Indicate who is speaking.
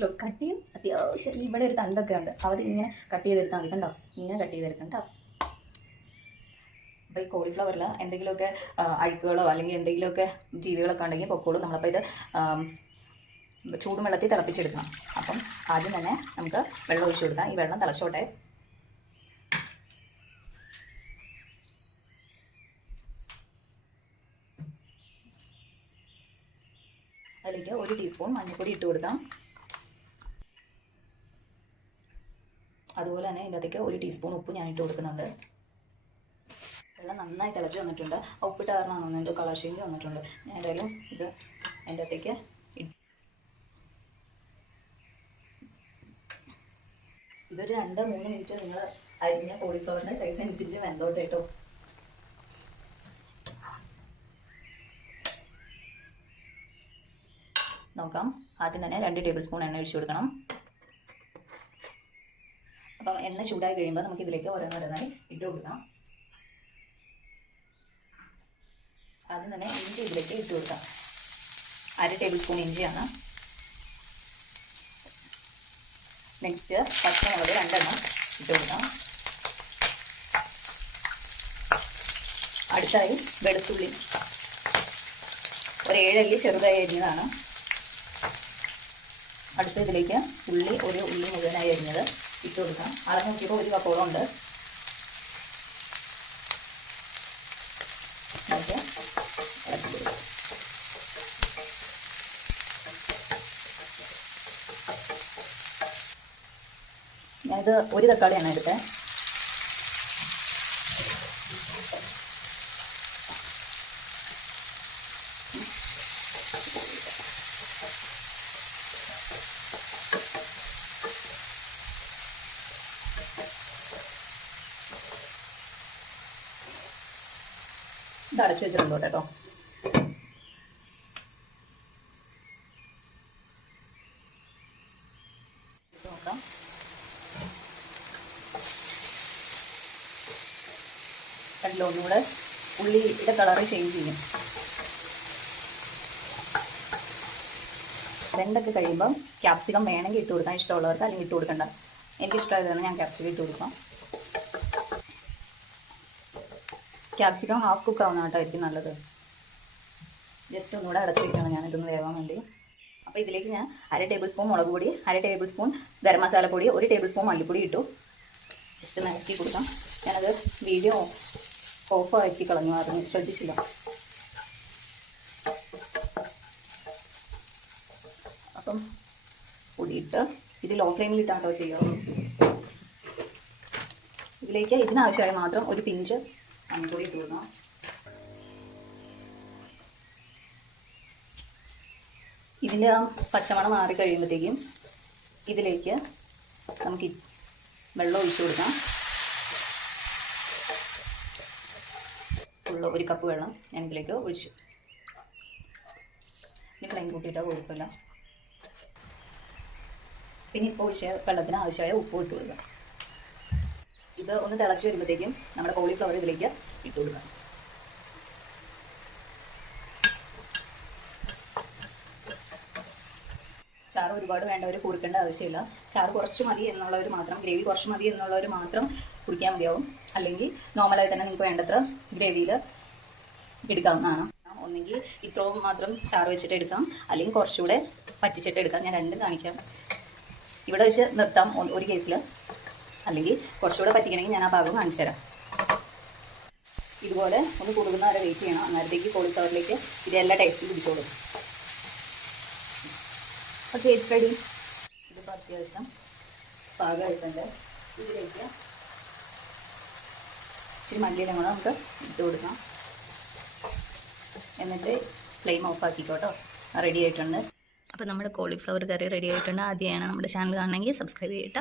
Speaker 1: ഉണ്ടല്ലോ കട്ട് ചെയ്യും. അത്യാവശ്യം ഇവിടെ ഒരു തണ്ടൊക്കെ ഉണ്ട്. അത് ഇങ്ങനെ കട്ട് ചെയ്തെടുത്താൽ മതി കണ്ടോ? ഇങ്ങനെ കട്ട് ചെയ്തെടുക്കണം കേട്ടോ. അപ്പോൾ ഈ കോളിഫ്ലവറിൽ എന്തെങ്കിലുമൊക്കെ അഴുക്കുകളോ അല്ലെങ്കിൽ എന്തെങ്കിലുമൊക്കെ ജീവികളൊക്കെ ഉണ്ടെങ്കിൽ പൊക്കോളും. നമ്മളപ്പോൾ ഇത് ചൂടും വെള്ളത്തിൽ തിളപ്പിച്ചെടുക്കണം. അപ്പം ആദ്യം തന്നെ നമുക്ക് വെള്ളം ഒഴിച്ചു കൊടുക്കാം. ഈ വെള്ളം തിളച്ചോട്ടെ. അതിലേക്ക് ഒരു ടീസ്പൂൺ മഞ്ഞൾപ്പൊടി ഇട്ട് കൊടുക്കാം. അകത്തേക്ക് ഒരു ടീസ്പൂൺ ഉപ്പ് ഞാൻ ഇട്ട് കൊടുക്കുന്നുണ്ട്. വെള്ളം നന്നായി തിളച്ച് വന്നിട്ടുണ്ട്. ഉപ്പിട്ട് കാരണം എന്തോ കളർ ചേഞ്ച് വന്നിട്ടുണ്ട്. ഞാൻ എന്തായാലും ഇത് അതിന്റെ അകത്തേക്ക് ഇതൊരു രണ്ട് മൂന്ന് മിനിറ്റ് നിങ്ങൾ അരിഞ്ഞ കോളിഫ്ലവറിന്റെ സൈസ് അനുസരിച്ച് വെന്തോട്ട് കേട്ടോ നോക്കാം. ആദ്യം തന്നെ രണ്ട് ടേബിൾ സ്പൂൺ എണ്ണ ഒഴിച്ചു കൊടുക്കണം. അപ്പം എണ്ണ ചൂടായി കഴിയുമ്പോൾ നമുക്ക് ഇതിലേക്ക് ഓരോന്നോരോന്നായി ഇട്ട് കൊടുക്കാം. ആദ്യം തന്നെ ഇഞ്ചി ഇതിലേക്ക് ഇട്ട് കൊടുക്കാം. അര ടേബിൾ സ്പൂൺ ഇഞ്ചിയാണ്. നെക്സ്റ്റ് പച്ചമുളക് രണ്ടെണ്ണം ഇട്ട് കൊടുക്കാം. അടുത്തായി വെളുത്തുള്ളി. ഒരു ഏഴല്ലി ചെറുതായി അരിഞ്ഞതാണ്. അടുത്ത ഇതിലേക്ക് ഉള്ളി ഒരു ഉള്ളി മുഴുവനായി അരിഞ്ഞത്. ഇട്ട് കൊടുക്കാം അളന്ന് നോക്കിയപ്പോൾ ഒരു കപ്പോളം ഉണ്ട് കൊടുക്കാം ഞാനിത് ഒരു തക്കാളിയാണ് എടുത്തത് ഇത് അടച്ചു വെച്ചിട്ടുണ്ട് കേട്ടോ? നോക്കാം. ഒന്നുകൂടെ ഉള്ളിയുടെ കളറ് ചേഞ്ച് ചെയ്യും. രണ്ടൊക്കെ കഴിയുമ്പം ക്യാപ്സിക്കം വേണമെങ്കിൽ ഇട്ട് കൊടുക്കാം. ഇഷ്ടമുള്ളവർക്ക് അല്ലെങ്കിൽ ഇട്ട് കൊടുക്കണ്ട. എനിക്ക് ഇഷ്ടമായതാണ് ഞാൻ ക്യാപ്സിക്കം ഇട്ട് കൊടുക്കാം. ക്യാപ്സിക്കം ഹാഫ് കുക്ക് ആവുന്ന കേട്ടായിരിക്കും നല്ലത്. ജസ്റ്റ് ഒന്നുകൂടെ അടച്ചു വയ്ക്കണം ഞാൻ ഇതൊന്ന് വേവാൻ വേണ്ടി. അപ്പോൾ ഇതിലേക്ക് ഞാൻ അര ടേബിൾ സ്പൂൺ മുളക് പൊടി അര ടേബിൾ സ്പൂൺ ഗരം മസാല പൊടി ഒരു ടേബിൾ സ്പൂൺ മല്ലിപ്പൊടി ഇട്ടു. ജസ്റ്റ് നിരത്തി കൊടുക്കാം. ഞാനത് വീഡിയോ ഓഫ് ആക്കി കളഞ്ഞു. ആയിരുന്നു ശ്രദ്ധിച്ചില്ല. അപ്പം പൊടിയിട്ട് ഇത് ലോ ഫ്ലെയിമിൽ ഇട്ടാട്ടോ ചെയ്യാറുള്ളൂ ഇതിലേക്ക് ഇതിനാവശ്യമായി മാത്രം ഒരു പിഞ്ച് ഇട്ട് ഇതിന്റെ ആ പച്ചമണം മാറി കഴിയുമ്പോഴത്തേക്കും ഇതിലേക്ക് നമുക്ക് വെള്ളം ഒഴിച്ചു കൊടുക്കാം. ഫുള്ള് ഒരു കപ്പ് വെള്ളം ഞാൻ ഇതിലേക്ക് ഒഴിച്ചു. ഇനി ഫ്ലെയിം കൂട്ടിയിട്ടാൽ കുഴപ്പമില്ല പിന്നെ ഇപ്പോൾ ഒഴിച്ച വെള്ളത്തിന് ആവശ്യമായ ഉപ്പ് ഇട്ട് കൊടുക്കാം. ഇത് ഒന്ന് തിളച്ച് വരുമ്പോഴത്തേക്കും നമ്മുടെ കോളിഫ്ലവർ ഇതിലേക്ക് ഇട്ട് കൊടുക്കാം. ചാറ് ഒരുപാട് വേണ്ടവർ കുറുക്കേണ്ട ആവശ്യമില്ല. ചാറ് കുറച്ച് മതി എന്നുള്ളവർ മാത്രം ഗ്രേവി കുറച്ച് മതി എന്നുള്ളവർ മാത്രം കുടിക്കാൻ മതിയാവും. അല്ലെങ്കിൽ നോർമലായി തന്നെ നിങ്ങൾക്ക് വേണ്ടത്ര ഗ്രേവിയിൽ എടുക്കാവുന്നതാണ്. ഒന്നെങ്കിൽ ഇത്രയും മാത്രം ചാറ് വെച്ചിട്ട് എടുക്കാം. അല്ലെങ്കിൽ കുറച്ചുകൂടെ പറ്റിച്ചിട്ട് എടുക്കാം. ഞാൻ രണ്ടും കാണിക്കാം. ഇവിടെ വെച്ച് നിർത്താം. ഒരു കേസിൽ അല്ലെങ്കിൽ കുറച്ചുകൂടെ പറ്റിക്കണമെങ്കിൽ ഞാൻ ആ ഭാഗം കാണിച്ചു തരാം. ഇതുപോലെ ഒന്ന് കുറുകുന്ന വരെ വെയിറ്റ് ചെയ്യണം. അന്നേരത്തേക്ക് കോളിഫ്ലവറിലേക്ക് ഇതെല്ലാം ടേസ്റ്റ് പിടിച്ചോളും ഓക്കെ ഇറ്റ്സ് റെഡി ഇതിപ്പോൾ അത്യാവശ്യം പാകമായിട്ടുണ്ട്. ഇതിലേക്ക് ഇച്ചിരി മല്ലിയിലും കൂടെ നമുക്ക് ഇട്ട് കൊടുക്കാം. എന്നിട്ട് ഫ്ലെയിം ഓഫ് ആക്കിക്കോട്ടോ. റെഡി ആയിട്ടുണ്ട്. അപ്പോൾ നമ്മുടെ കോളിഫ്ലവർ കറി റെഡി ആയിട്ടുണ്ട്. ആദ്യമാണ് നമ്മുടെ ചാനൽ കാണണമെങ്കിൽ സബ്സ്ക്രൈബ് ചെയ്യട്ടോ